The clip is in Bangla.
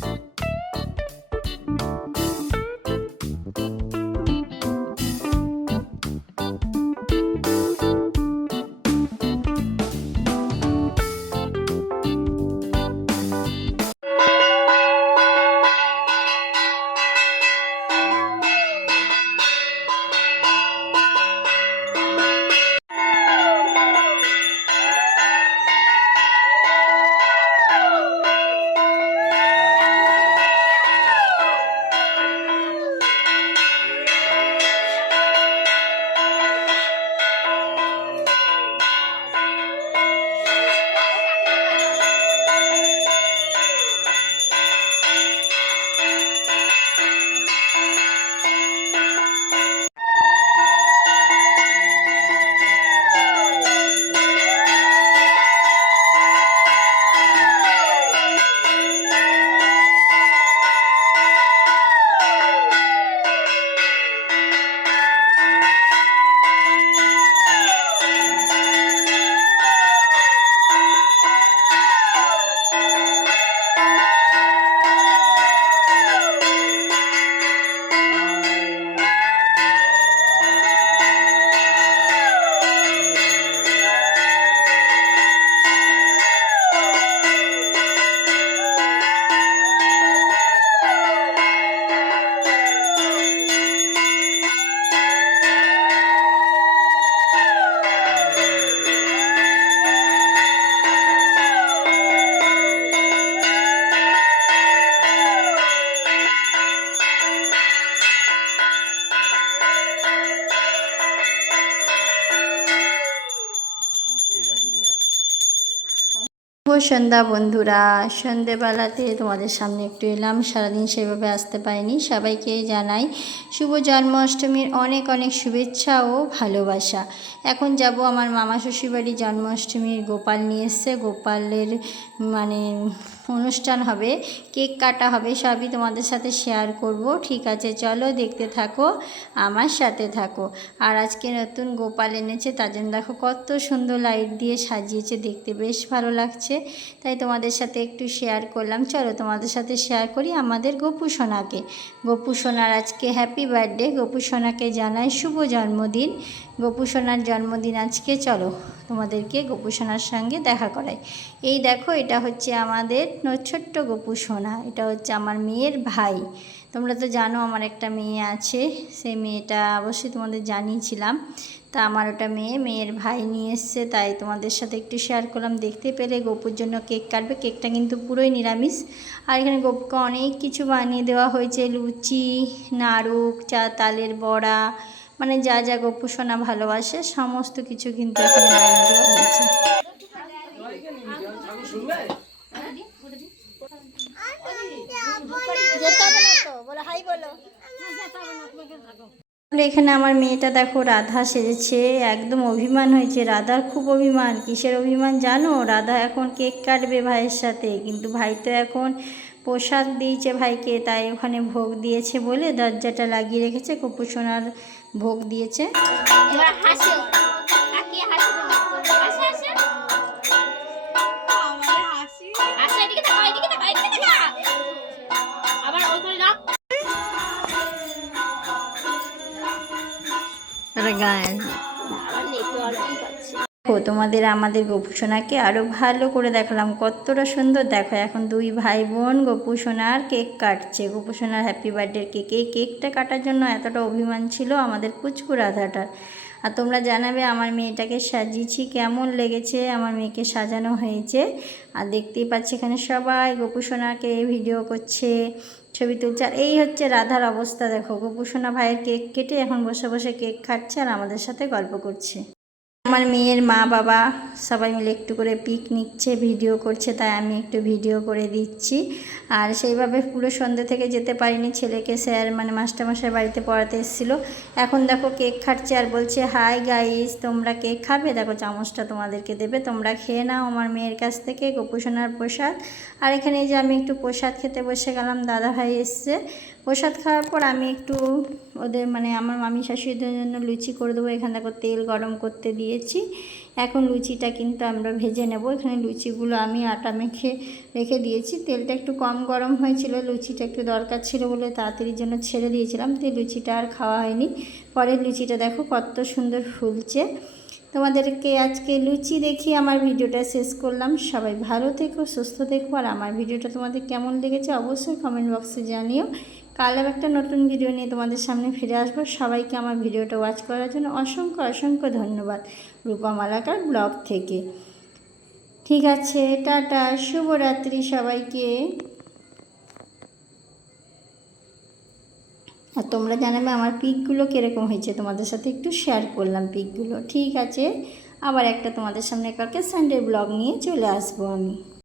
で。সন্ধ্যা বন্ধুরা। সন্ধেবেলাতে তোমাদের সামনে একটু এলাম। সারাদিন সেভাবে আসতে পারিনি। সবাইকে জানাই শুভ জন্মাষ্টমীর অনেক অনেক শুভেচ্ছা ও ভালোবাসা। এখন যাব আমার মামা শ্বশুরবাড়ি জন্মাষ্টমীর গোপাল নিয়ে এসছে। গোপালের মানে অনুষ্ঠান হবে, কেক কাটা হবে, সবই তোমাদের সাথে শেয়ার করব। ঠিক আছে, চলো দেখতে থাকো, আমার সাথে থাকো। আর আজকে নতুন গোপাল এনেছে, তার জন্য দেখো কত সুন্দর লাইট দিয়ে সাজিয়েছে, দেখতে বেশ ভালো লাগছে। তাই তোমাদের সাথে একটু শেয়ার করলাম। চলো তোমাদের সাথে শেয়ার করি আমাদের গোপু সোনাকে। গোপু সোনার আজকে হ্যাপি বার্থডে গোপু সোনাকে জানাই শুভ জন্মদিন। গোপু সোনার জন্মদিন আজকে, চলো তোমাদেরকে গোপু সোনার সঙ্গে দেখা করাই। এই দেখো, এটা হচ্ছে আমাদের ছোট্ট গোপু সোনা। এটা হচ্ছে আমার মেয়ের ভাই। তোমরা তো জানো আমার একটা মেয়ে আছে। সেই মেয়েটা অবশ্যই তোমাদের জানিয়েছিলাম। তা আমার ওটা মেয়ে, মেয়ের ভাই নিয়ে এসছে, তাই তোমাদের সাথে একটু শেয়ার করলাম। দেখতে পেলে গোপুর জন্য কেক কাটবে। কেকটা কিন্তু পুরোই নিরামিষ। আর এখানে গপুকে অনেক কিছু বানিয়ে দেওয়া হয়েছে। লুচি, নাড়ুক, চা, তালের বড়া মানে যা যা গপু সোনা ভালোবাসে, সমস্ত কিছু কিন্তু এখানে বানিয়ে দেওয়া হয়েছে যেতে হবে না তো বলো হাই বলো তাহলে এখানে আমার মেয়েটা দেখো, রাধা সেজেছে, একদম অভিমান হয়েছে। রাধার খুব অভিমান, কিসের অভিমান জানো? রাধা এখন কেক কাটবে ভাইয়ের সাথে, কিন্তু ভাই তো এখন প্রসাদ দিয়েছে ভাইকে, তাই ওখানে ভোগ দিয়েছে বলে দরজাটা লাগিয়ে রেখেছে কুপুসোনার ভোগ দিয়েছে। এবার আবার নেটওয়ার্ক তোমাদের আমাদের গোপুসোনাকে আরও ভালো করে দেখালাম। কতটা সুন্দর। দেখো, এখন দুই ভাই বোন গোপুসোনার কেক কাটছে। গোপুসোনার হ্যাপি বার্থডে কেক এই কেকটা কাটার জন্য এতটা অভিমান ছিল আমাদের পুচকু রাধাটার আর তোমরা জানাবে আমার মেয়েটাকে সাজিয়েছি, কেমন লেগেছে, আমার মেয়েকে সাজানো হয়েছে। আর দেখতেই পাচ্ছি এখানে সবাই গোপুসোনাকে ভিডিও করছে, ছবি তুলছে। আর এই হচ্ছে রাধার অবস্থা, দেখো। গোপুসোনা ভাইয়ের কেক কেটে এখন বসে বসে কেক খাচ্ছে আর আমাদের সাথে গল্প করছে। আমার মেয়ের মা বাবা সবাই মিলে একটু করে পিক নিচ্ছে ভিডিও করছে, তাই আমি একটু ভিডিও করে দিচ্ছি। আর সেইভাবে পুরো সন্ধ্যে থেকে যেতে পারিনি, ছেলেকে স্যার মানে মাস্টারমশাই বাড়িতে পড়াতে এসেছিল। এখন দেখো কেক খাচ্ছে আর বলছে হাই গাইস তোমরা কেক খাবে? দেখো চামচটা তোমাদেরকে দেবে, তোমরা খেয়ে নাও আমার মেয়ের কাছ থেকে গোপুসোনার প্রসাদ। আর এখানে যে আমি একটু প্রসাদ খেতে বসে গেলাম দাদা ভাই এসছে। প্রসাদ খাওয়ার পর আমি একটু ওদের মানে আমার মামি শাশুড়িদের জন্য লুচি করে দেবো, এখানে দেখো তেল গরম করতে দিয়েছি। এখন লুচিটা কিন্তু আমরা ভেজে নেব। এখানে লুচিগুলো আমি আটা মেখে রেখে দিয়েছি। তেলটা একটু কম গরম হয়েছিল, লুচিটা একটু দরকার ছিল বলে তাড়াতাড়ির জন্য ছেড়ে দিয়েছিলাম। তো লুচিটা আর খাওয়া হয়নি। পরের লুচিটা দেখো কত সুন্দর ফুলছে। তোমাদেরকে আজকে লুচি দেখি আমার ভিডিওটা শেষ করলাম। সবাই ভালো থেকো, সুস্থ থেকো। আর আমার ভিডিওটা তোমাদের কেমন লেগেছে অবশ্যই কমেন্ট বক্সে জানিও। কাল আবার একটা নতুন ভিডিও নিয়ে তোমাদের সামনে ফিরে আসব। সবাইকে আমার ভিডিওটা ওয়াচ করার জন্য অসংখ্য অসংখ্য ধন্যবাদ রূপা মালাকার ব্লগ থেকে। ঠিক আছে, টাটা, শুভরাত্রি সবাইকে। আর তোমরা জানাবে আমার পিকগুলো কীরকম হয়েছে। তোমাদের সাথে একটু শেয়ার করলাম পিকগুলো। ঠিক আছে, আবার একটা তোমাদের সামনে কালকে সানডে ব্লগ নিয়ে চলে আসব আমি।